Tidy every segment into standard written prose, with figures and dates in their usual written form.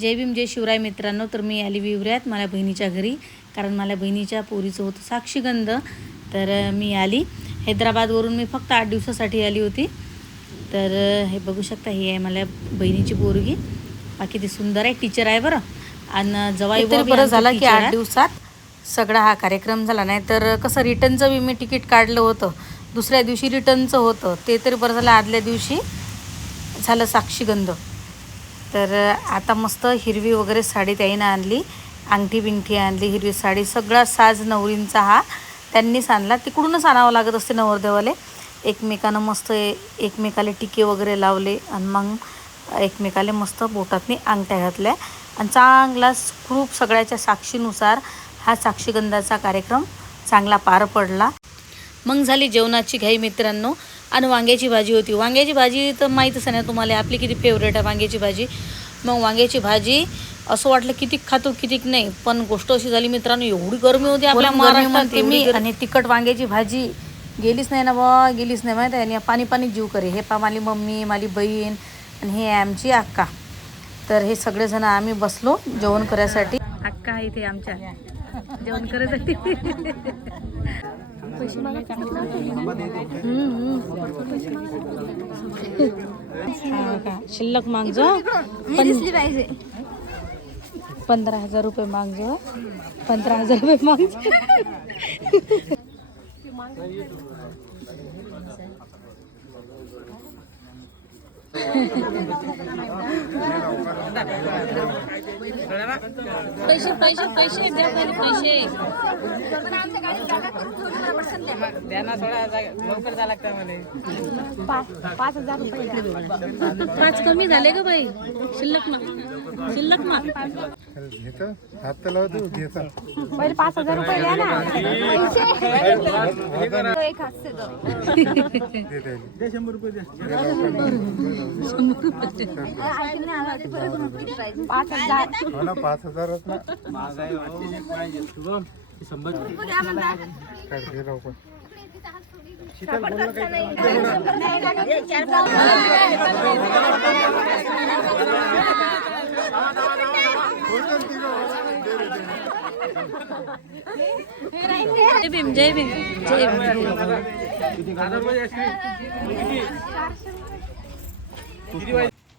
जय भीम जय शिवराय मित्रांनो. तर मी आली विवऱ्यात माझ्या बहिणीच्या घरी, कारण माझ्या बहिणीच्या पोरीचं होतं साक्षीगंध. तर मी आली हैदराबादवरून. मी फक्त 8 दिवसासाठी आली होती. तर हे बघू शकता, ही आहे मला बहिणीची पोरगी. बाकी ती सुंदर आहे, टीचर आहे बरं. आणि जवाई बरं झाला की 8 दिवसात सगळा हा कार्यक्रम झाला. नाही तर कसं रिटर्नचं मी तिकीट काढलं होतं, दुसऱ्या दिवशी रिटर्नचं होतं, ते तरी बरं झालं आदल्या दिवशी झालं साक्षीगंध. तर आता मस्त हिरवी वगैरे साडी त्याईनं आणली, अंगठी बिंगठी आणली, हिरवी साडी, सगळा साज नवरींचा हा त्यांनीच आणला. तिकडूनच आणावं लागत असते नवरदेवाले. एकमेकांना मस्त एकमेकाला टिके वगैरे लावले आणि मग एकमेकाला मस्त बोटातनी अंगठ्या घातल्या आणि चांगला खूप सगळ्याच्या साक्षीनुसार हा साक्षीगंधाचा कार्यक्रम चांगला पार पडला. मग झाली जेवणाची घाई मित्रांनो. आणि वांग्याची भाजी होती. वांग्याची भाजी तर माहीतच आहे ना तुम्हाला, आपली किती फेवरेट आहे वांग्याची भाजी. मग वांग्याची भाजी असं वाटलं कितीक खातो कितीक नाही, पण गोष्ट अशी झाली मित्रांनो, एवढी गरमी होती आपल्या महाराष्ट्रात मी, आणि तिखट वांग्याची भाजी गेलीच नाही ना बा, गेलीच नाही माहीत आहे. आणि पाणी पाणी जीव करे. हे पा माझी मम्मी, माझी बहीण आणि हे आमची अक्का. तर हे सगळेजण आम्ही बसलो जेवण करायसाठी. अक्का आहे इथे आमच्या जेवण करायसाठी. शिल्लक मागजो, 15,000 रुपये मागजो, 15,000 रुपये मागजो. पैसे पैसे पैसे द्या, पैसे द्या ना, थोडा लवकर जा लागतं मला. 5,000 रुपये 5 कमी झाले का बाई? शिल्लक ना, शिल्लक ना हात लावतो घेता. पहिले 5,000 रुपये द्या ना. एक हात से दो. 100 रुपये दे. 5,000 हो ना, 5,000च ना. जय भीम जय भीम जय भीम.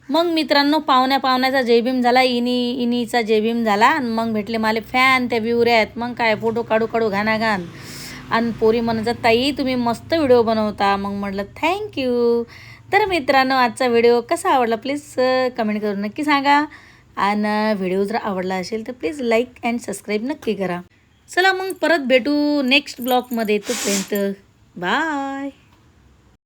मग मित्रांनो, पाहुण्याचा जय भीम झाला, इनीचा जय भीम झाला. आणि मग भेटले मला फॅन त्या विवऱ्यात. मग काय फोटो काढू घाण. आणि पोरी म्हणत, ताई तुम्ही मस्त व्हिडिओ बनवता. मग म्हटलं थँक्यू. तर मित्रांनो, आजचा व्हिडिओ कसा आवडला प्लीज कमेंट करून नक्की सांगा. आणि व्हिडिओ जर आवडला असेल तर प्लीज लाईक अँड सबस्क्राईब नक्की करा. चला मग परत भेटू नेक्स्ट ब्लॉगमध्ये. तोपर्यंत बाय.